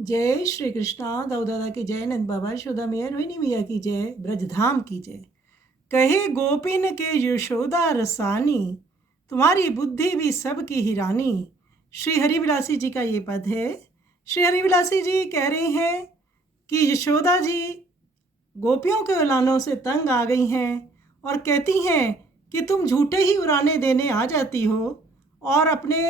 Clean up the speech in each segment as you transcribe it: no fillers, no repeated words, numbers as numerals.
जय श्री कृष्णा। दाऊ दादा की जय, नंद बाबा यशोदा मैया रोहिणी मैया की जय, ब्रजधाम की जय। कहे गोपिन के यशोदा रसानी, तुम्हारी बुद्धि भी सबकी ही रानी। श्री हरिविलासी जी का ये पद है। श्री हरिविलासी जी कह रहे हैं कि यशोदा जी गोपियों के उलानों से तंग आ गई हैं और कहती हैं कि तुम झूठे ही उड़ाने देने आ जाती हो और अपने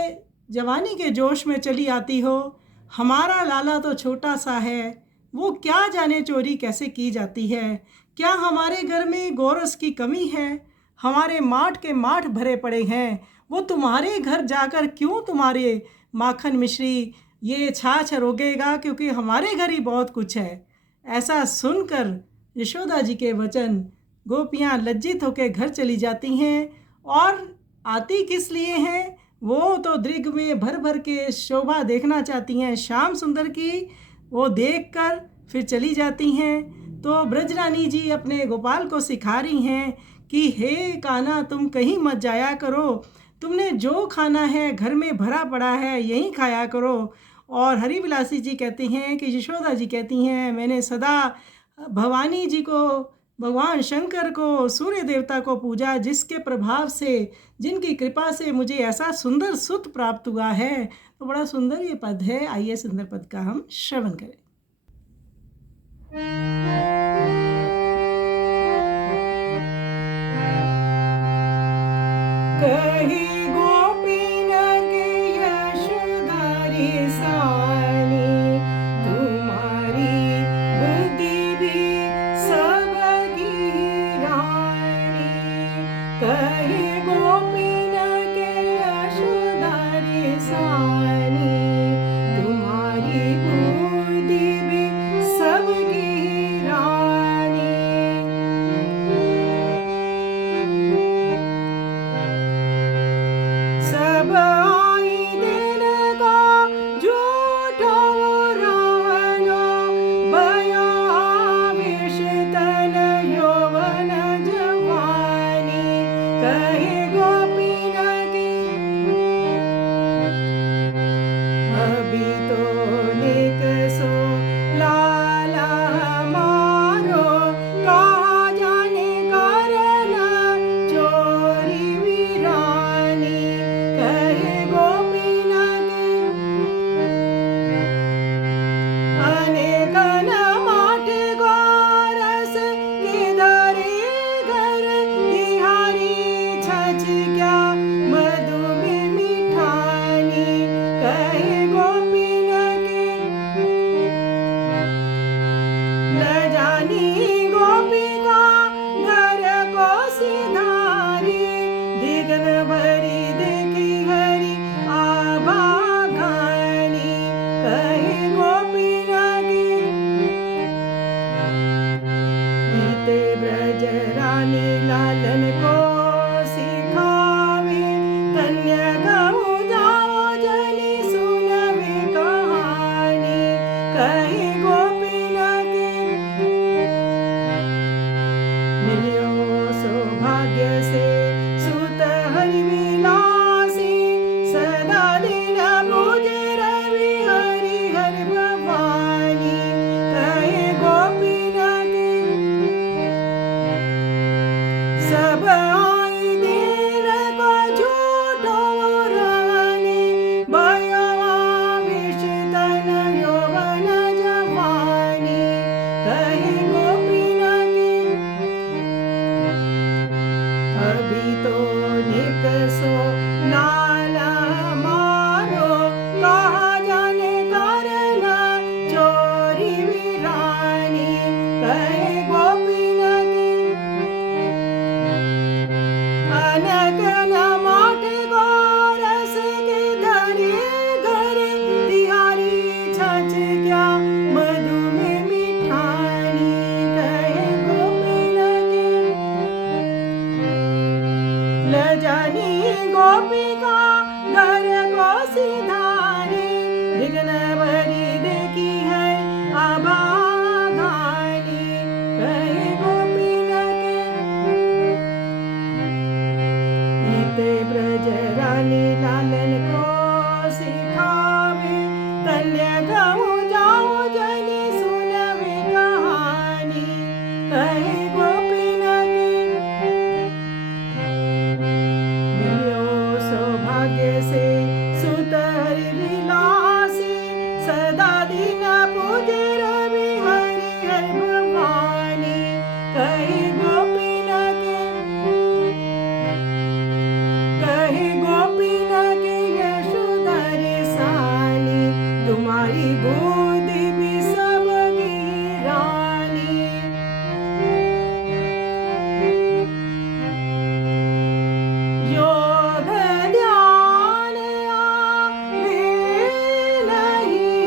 जवानी के जोश में चली आती हो। हमारा लाला तो छोटा सा है, वो क्या जाने चोरी कैसे की जाती है। क्या हमारे घर में गोरस की कमी है? हमारे माठ के माठ भरे पड़े हैं, वो तुम्हारे घर जाकर क्यों तुम्हारे माखन मिश्री ये छाछ रोगेगा, क्योंकि हमारे घर ही बहुत कुछ है। ऐसा सुनकर यशोदा जी के वचन गोपियाँ लज्जित होकर घर चली जाती हैं। और आती किस लिए हैं? वो तो दृग में भर भर के शोभा देखना चाहती हैं श्याम सुंदर की। वो देखकर फिर चली जाती हैं। तो ब्रजरानी जी अपने गोपाल को सिखा रही हैं कि हे कान्हा, तुम कहीं मत जाया करो, तुमने जो खाना है घर में भरा पड़ा है यहीं खाया करो। और हरिविलासी जी कहते हैं कि यशोदा जी कहती हैं, मैंने सदा भवानी जी को, भगवान शंकर को, सूर्य देवता को पूजा, जिसके प्रभाव से, जिनकी कृपा से मुझे ऐसा सुंदर सुत प्राप्त हुआ है। तो बड़ा सुंदर ये पद है। आइए सुंदर पद का हम श्रवण करें। कही गोपीन के यशोधारी सानी, तुम्हारी बुद्धि भी सबकी रानी। कही गोपीन के यशोधारी सानी, तुम्हारी बुद्धि भी सबकी रानी। सब आई दिन का झूठो रावणो, बया आवेश तन यौवन जवानी। कहे गोपीन की अभी तो निक सो लाला मारो, कहा जाने कारण चोरी वीरानी। कहे गोपीन की अनेकन माठ गोरस किधरे घर, तिहारी छछ क्या मधु में मिठानी। कहे गोपीन की न जानी गोपिका घर को सिधारी, दिगन भरी देखी हरि आभागानी। कहे गोपीन की बीते ब्रज रानी लालन को सिखावे, कन्या गऊ जाओ जनी सुनवे कहानी। कहे गोपीन की मिलियो सौभाग्य से सुत हरिविलासी, सदा दिन पूजे रवि हरि हर भवानी। कहे गोपीन की सब आई दिन को झूठो रानी, भयो आवेश तन यौवन जवानी। कहे गोपीन के मिलो सौभाग्य से सुत हरि विलासी, सदा दिन पूजे रवि हरि हर भवानी। कहे गोपीन के यशोधर सानी, तुम्हारी बुद्धि भी सबकी रानी। योग ध्यान आवे नहीं,